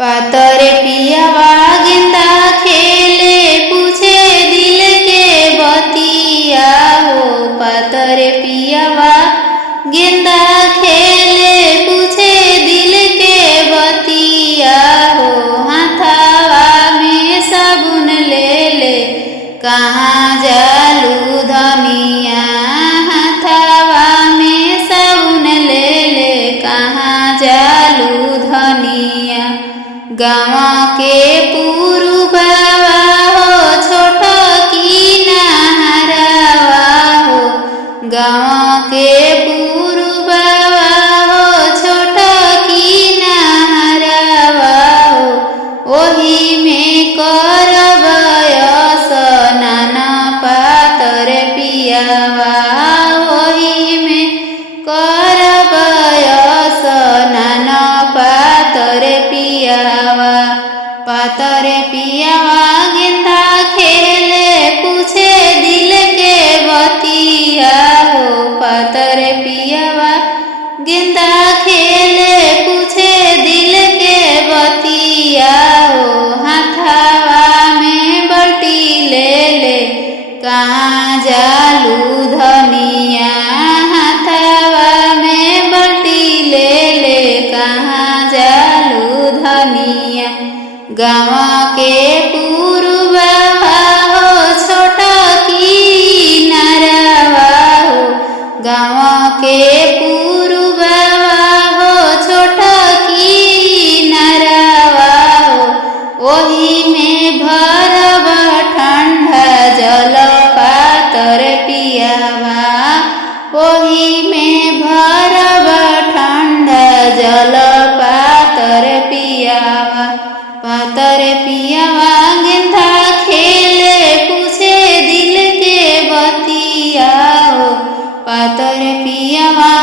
पातर पियावा गेंदा खेले पूछे दिल के बतिया हो। पातर पियावा गेंदा खेले पूछे दिल के बतिया हो। हाथावा में साबुन ले ले कहाँ जालू धनिया। हाथावा में साबुन ले ले कहाँ जालू धनिया। गाँव के पुरुबवा हो छोट की नहरवा हो। गाँव के पुरुबवा हो छोट की नहरवा हो। ओही में करब स्नान पातर पियावा। ओही में करब स्नान पातर पियावा। पातर पियावा गेंदा खेले पूछे दिल के बतिया हो। पातर पियावा गेंदा खेले पूछे दिल के बतिया हो। हाथावा में बल्टी ले ले कहाँ जालू धनिया। हाथावा में बल्टी ले ले कहाँ जालू धनिया। गाँव के पुरुबवा हो छोट की नरवा हो। गाँव के पुरुबवा हो छोट की नरवा हो। ओही में भरब ठंडा जल पातर पियावा। ओही में भरब ठंडा जल पातर पियावा। पातर पियावा गेंदा खेले पूछे दिल के बतिया हो। पातर पियावा